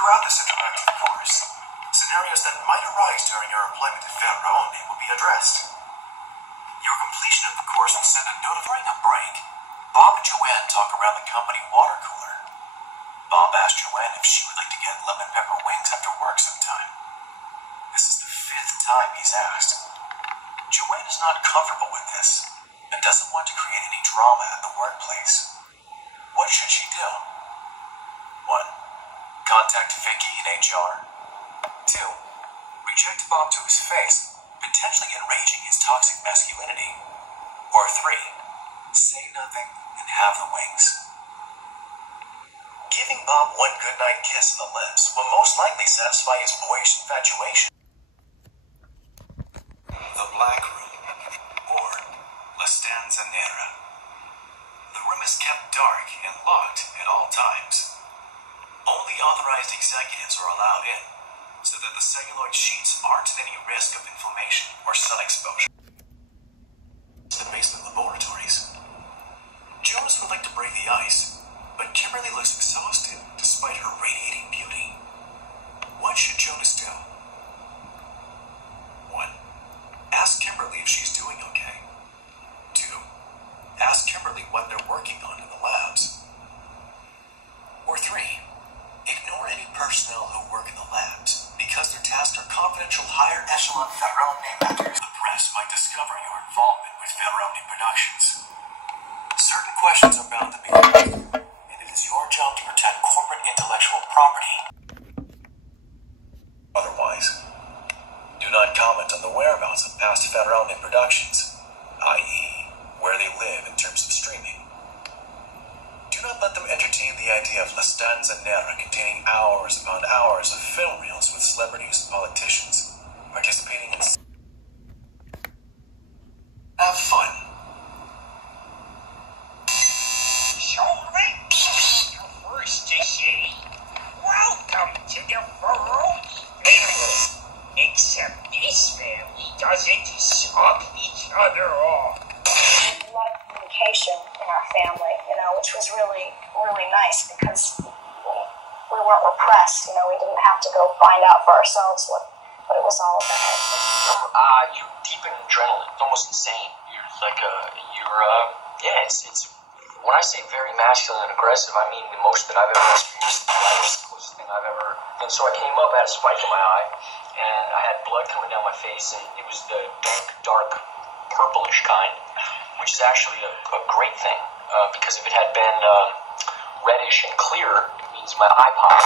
Throughout this interactive course, scenarios that might arise during your employment at Faraone will be addressed. Your completion of the course will send a notifying a break. Bob and Joanne talk around the company water cooler. Bob asked Joanne if she would like to get lemon pepper wings after work sometime. This is the 5th time he's asked. Joanne is not comfortable with this and doesn't want to create any drama at the workplace. What should she do? 1. Contact Vicky in HR. 2. Reject Bob to his face, potentially enraging his toxic masculinity. Or 3. Say nothing and have the wings. Giving Bob one goodnight kiss on the lips will most likely satisfy his boyish infatuation. The Black Room, or La Stanzanera. The room is kept dark and locked at all times. Only authorized executives are allowed in, so that the celluloid sheets aren't at any risk of inflammation or sun exposure. To the basement laboratories. Jonas would like to break the ice, but Kimberly looks exhausted despite her radiating beauty. What should Jonas do? 1. Ask Kimberly if she's doing okay. 2. Ask Kimberly what they're working on in the labs. Or 3. Ignore any personnel who work in the labs because their tasks are confidential higher echelon Faraone matters. The press might discover your involvement with Faraone Productions. Certain questions are bound to be asked, and it is your job to protect corporate intellectual property. Otherwise, do not comment on the whereabouts of past Faraone Productions, i.e., where they live in terms of streaming. Do not let them entertain the idea of La Stanzanera containing hours upon hours of film reels with celebrities and politicians participating in. Have fun. So let me first to say, welcome to the Faraone family. Except this family doesn't suck each other off. A lot of communication in our family, which was really, really nice because we weren't repressed. We didn't have to go find out for ourselves what it was all about. You're deep in adrenaline. It's almost insane. It's when I say very masculine and aggressive, I mean the most that I've ever experienced. The closest thing I've ever. And so I came up, I had a spike in my eye, and I had blood coming down my face, and it was the dark purplish kind, which is actually a great thing, because if it had been reddish and clear, it means my eye popped.